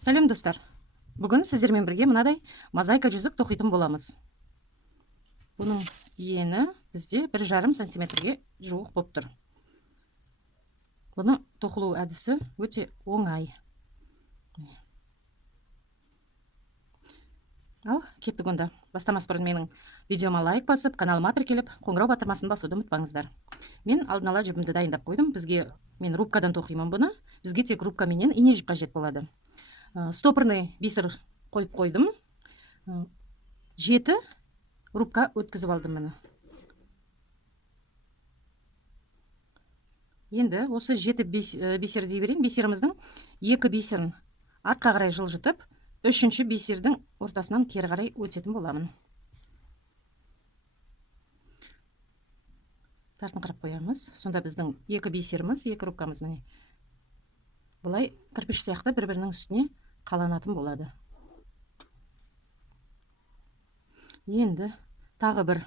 Сәлем достар. Бүгін сіздермен бірге мынадай мозаика жүзік тоқитын боламыз. Бұның ені бізде 1,5 сантиметрге жуық болып тұр. Бұны тоқылу әдісі өте оңай. Ал кеттік онда. Бастамас бұрын менің видеома лайк басып, каналыма тіркеліп, қоңырау батырмасын басуды ұмытпаңыздар. Мен алдын ала жібімді дайындап қойдым. Мен рубкадан тоқимын бұны. Бізге тек рубка менен ине жіп қажет болады. Стопырный бисер қойып қойдым. 7 рубка өткізіп алдым мені. Енді осы 7 бисер дей берейін. Бисеріміздің 2 бисерін артқа қарай жылжытып, 3-ші бисердің ортасынан кері қарай өтетін боламын. Тартыңқырап қоямыз. Сонда біздің 2 бисеріміз, 2 рубкамыз міне. Бұлай кірпіш сияқты бір-бірінің үстіне қаланатын болады. Енді тағы бір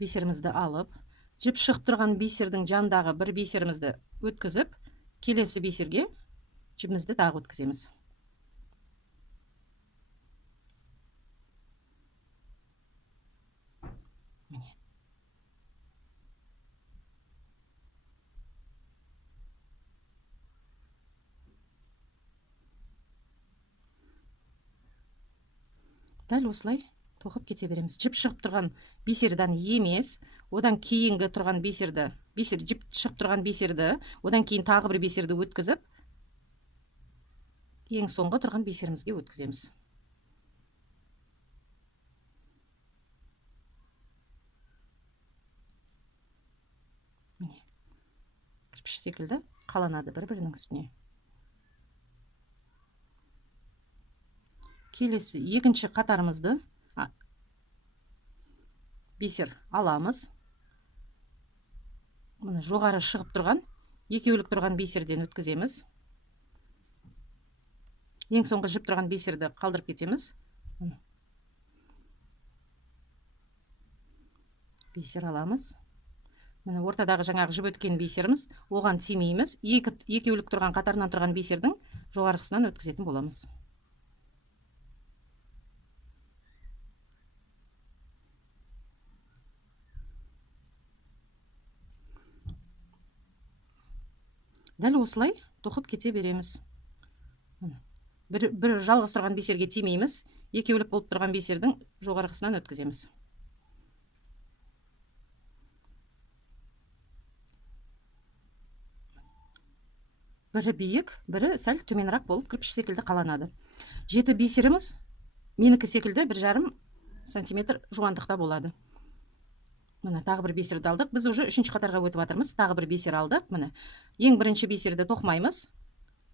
бисерімізді алып, жіп шығып тұрған бисердің жандағы бір бисерімізді өткізіп, келесі бисерге жібімізді тағы өткіземіз. Дәл осылай тоқып кете береміз. Жіп шығып тұрған бисерден емес, одан кейінгі тұрған жіп шығып тұрған бисерді, одан кейін тағы бір бисерді өткізіп, ең соңғы тұрған бисерімізге өткіземіз. Міне, кірпіш секілді қаланады бір-бірінің үстіне. Келесі екінші қатарымызды бисер аламыз. Мұны жоғары шығып тұрған, екеулік тұрған бисерден өткіземіз. Ең соңғы жіп тұрған бисерді қалдырып кетеміз. Бисер аламыз. Мұны ортадағы жаңағы жіп өткен бисеріміз, оған тимейміз. Екеулік тұрған қатарынан тұрған бисердің жоғарғысынан өткізетін боламыз. Дәл осылай тоқып кете береміз. Бір жалғыз тұрған бисерге тимейміз. Екеулік болып тұрған бисердің жоғарғысынан өткіземіз. Бірі биік, бірі сәл төменірек болып кірпіш секілді қаланады. 7 бисеріміз менікі секілді 1,5 сантиметр жуандықта болады. Міне тағы бір бисерді алдық. Біз уже 3-ші қатарға өтіп жатырмыз. Тағы бір бисер алдық. Міне ең бірінші бисерді тоқмаймыз.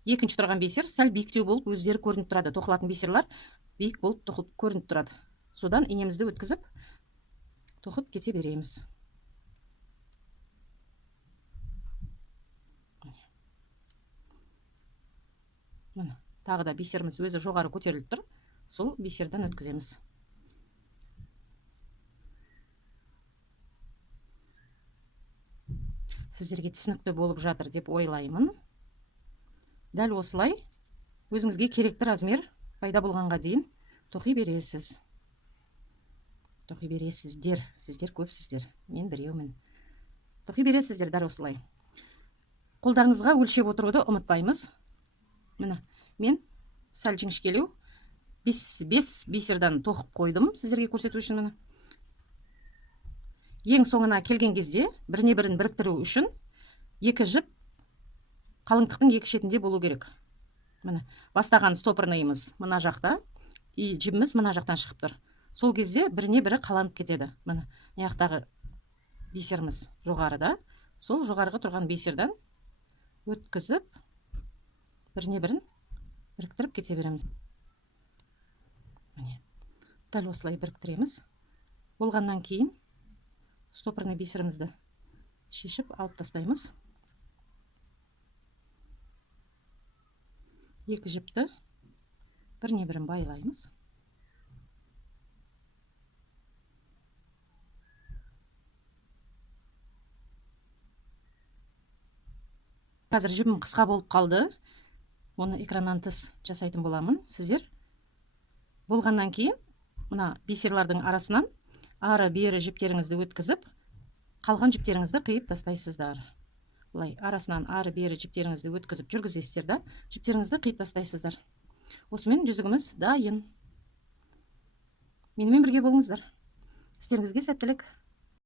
Екінші тұрған бисер сәл биіктеу болып өздері көрініп тұрады. Тоқылатын бисерлер биік болып көрініп тұрады. Содан инемізді өткізіп, тоқып кете береміз. Міне тағы да бисеріміз өзі жоғары көтеріліп тұр. Сол бисерден өткіземіз. Сіздерге түсінікті болып жатыр деп ойлаймын. Дәл осылай өзіңізге керекті размер пайда болғанға дейін тоқи бересіз. Тоқи бересіздер. Сіздер көпсіздер. Мен біреумін. Тоқи бересіздер дәл осылай. Қолдарыңызға өлшеп отыруды ұмытпаймыз. Міне, мен сәл жіңішкелеу 5 бисерден тоқып қойдым сіздерге көрсету үшін. Міне. Ең соңына келген кезде біріне бірін біріктіру үшін 2 жіп қалыңдықтың 2 шетінде болу керек. Міне, бастаған стопырныйымыз мына жақта, жібіміз мына жақтан шығып тұр. Сол кезде біріне бірі қаланып кетеді. Міне, аяқтағы бисеріміз жоғарыда. Сол жоғарыға тұрған бисерден өткізіп, біріне бірін біріктіріп кете береміз. Міне, дәл осылай біріктіреміз. Болғаннан кейін стопырный бисерімізді шешіп алып тастаймыз. 2 жіпті біріне бірін байлаймыз. Қазір жібім қысқа болып қалды. оны экраннан тыс жасайтын боламын. Сіздер болғаннан кейін мына бисерлардың арасынан ары бері жіптеріңізді өткізіп, қалған жіптеріңізді қиып тастайсыздар. Бұлай арасынан ары бері жіптеріңізді өткізіп жүргізесіздер да, жіптеріңізді қиып тастайсыздар. Осымен жүзігіміз дайын. Менімен бірге болыңыздар. Істеріңізге сәттілік.